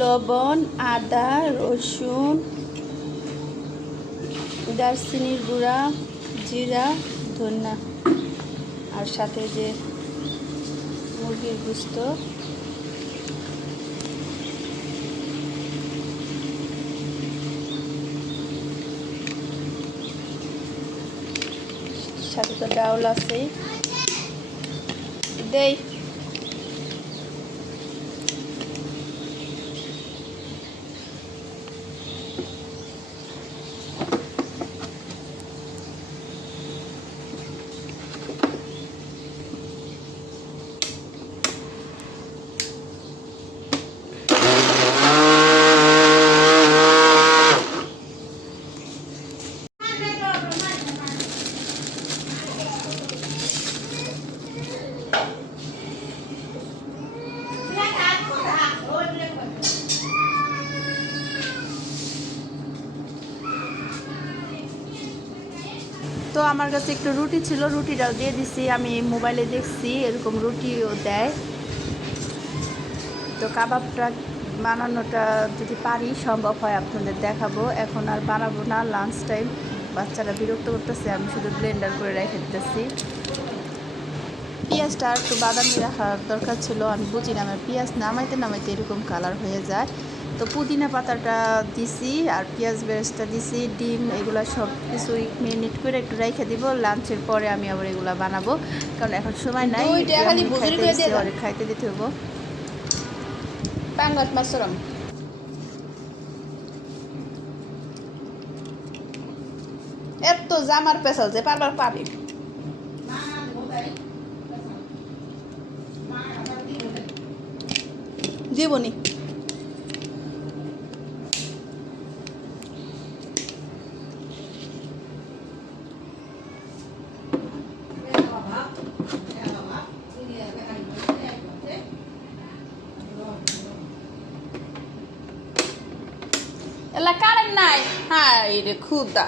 লবণ, আদা, রসুন, দারচিনির গুঁড়া, জিরা, ধনিয়া, আর সাথে যে মুরগির গোশত, সাথে তো ডাউল আছে দেই। তো আমার কাছে একটু রুটি ছিল, রুটিটাও দিয়ে দিছি। আমি মোবাইলে দেখছি এরকম রুটিও দেয়। তো কাবাবটা বানানোটা যদি পারি, সম্ভব হয় আপনাদের দেখাবো। এখন আর বানাবো না, লাঞ্চ টাইম, বাচ্চারা বিরক্ত করতেছে, আমি শুধু ব্লেন্ডার করে রেখে দিতেছি। পেঁয়াজটা আর একটু বাদামি রাখার দরকার ছিল, আমি বুঝি না, আমার পেঁয়াজ নামাইতে নামাইতে এরকম কালার হয়ে যায়। তো পুদিনা পাতাটা দিছি আর পেঁয়াজ বেরেস্তা দিছি, ডিম, এগুলো সব কিছু মিনিট করে একটু রেখে দিব। লাঞ্চের পরে আমি আবার এগুলো বানাবো, কারণ এখন সময় নাই, খাইতে দিতে হবো। পাঙ্গাস মাছরম এত জামার পেছাল যে পারবার পাবি দিবনি। এলা কারেন্ট নাই, হাই রে খুদা।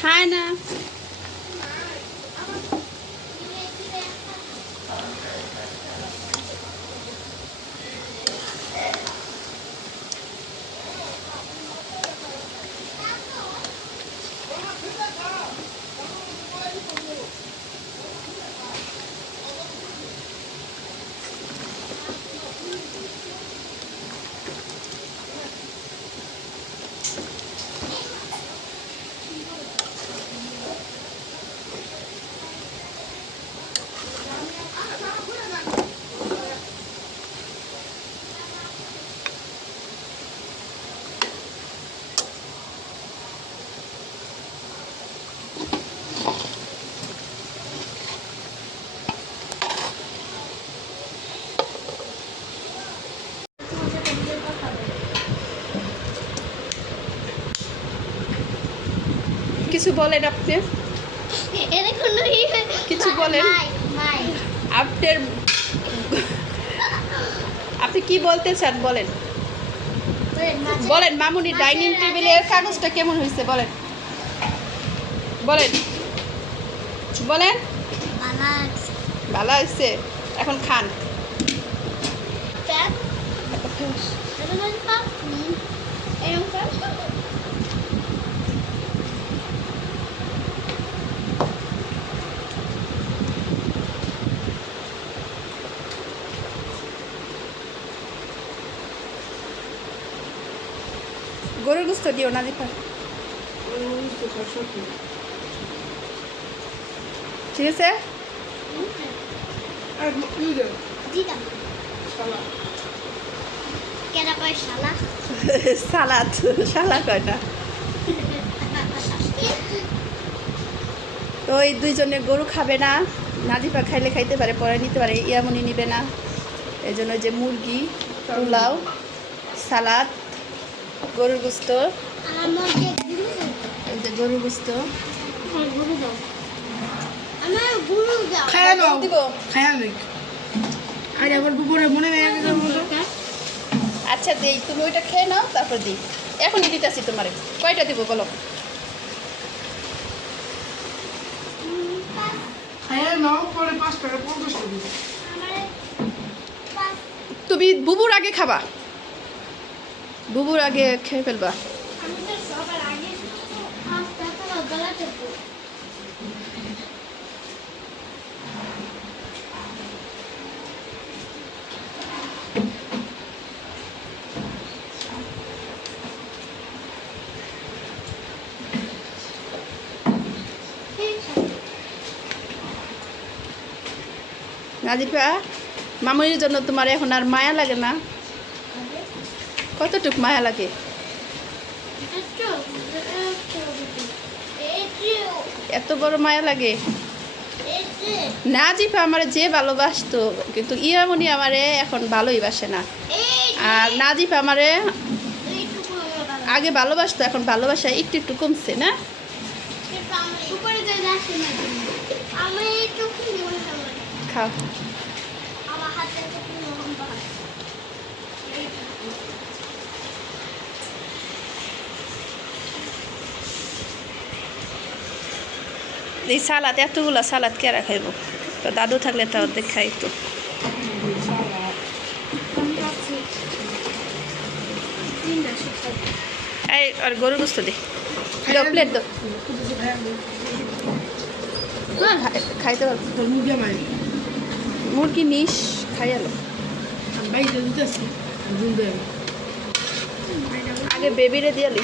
খায় না, কিছু বলেন আপনি, কিছু বলেন আপনার, আপনি কি বলতে চান বলেন, বলেন। মামুনি ডাইনিং টেবিলের কাগজটা কেমন হয়েছে বলেন, বলেন, বলেন। ভালো হয়েছে, এখন খান। গরুর গোশত দিও না দীপা, ঠিক আছে। দিতাম কেন কয় শালা সালাদ শালা কয় না। তো এই দুইজনে গরু খাবে না, নাজিফা খাইলে খাইতে পারে, পরে নিতে পারে, ইয়ামনি নিবে না। এই জন্য যে মুরগি, পোলাও, সালাদ, গরুর গোস্ত, আমার মধ্যে এই যে গরুর গোস্ত গুরু দাও আমার গুরু দাও খায়া নাও দিব। খায়া নেই আর আবার দুপুরে মনে নেই আগে আচ্ছা দেই, তুমি ওইটা খেয়ে নাও, তারপর দিই। এখনই দিতেছি তোমারে। কয়টা দিব বলো? খায়া নাও পরে 5 টাকা 50 টাকা দিবো। আমারে পাঁচ তুমি বুবুর আগে খাবা, বুবুর আগে খেয়ে ফেলবা। আমি তো সবার আগে পাঁচ টাকা গলাতে নাজিফা, মামুনির জন্য তোমার এখন আর মায়া লাগে না? কতটুক মায়া লাগে? এত বড় মায়া লাগে? নাজিফা আমারে যে ভালোবাসতো, কিন্তু ইয়ামনি আমারে এখন ভালোই বাসে না। আর নাজিফা আমারে আগে ভালোবাসতো, এখন ভালোবাসা একটু একটু কমছে না? খাও। আমার হাতে লম্বা এই সালাদ, এতগুলো সালাদ কেরা খাইব? তো দাদু থাকলে তো অর্ধেক খাই তো। এই আর গরু গোস্ত দে, দাও প্লেট দাও। খাইতে পারবো। তোর মুখে মাই মুরগি নিস খাই আলো। আমি বাইরে দিতেছি বুঝবে আগে বেবিরে দিয়ালি,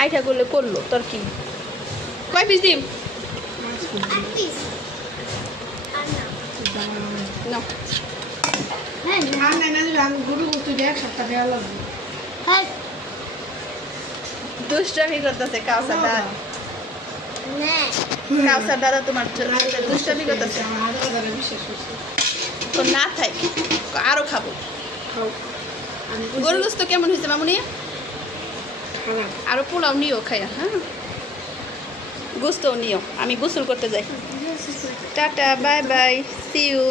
আইটা করলে করলো, তোর কি? কয় পিস দিম? না আর নাই না আমি গরু বস্তু দিয়ে 1 সপ্তাহ দেওয়া লাগবে দুষ্টামি করতেছে কাউসার দাদা। কাউসার দাদা তোমার দুষ্টামি করতেছে। আমার আদা দাদা বিশ্বাস করছে তো না থাক, আরো খাবো। খাও আমি গরু গোস্ত কেমন হয়েছে মামুনি? খারাপ আরো পোলাও নিও খাইয়া, হ্যাঁ গোস্তও নিও। আমি গোসল করতে যাই। Tata, bye bye, see you.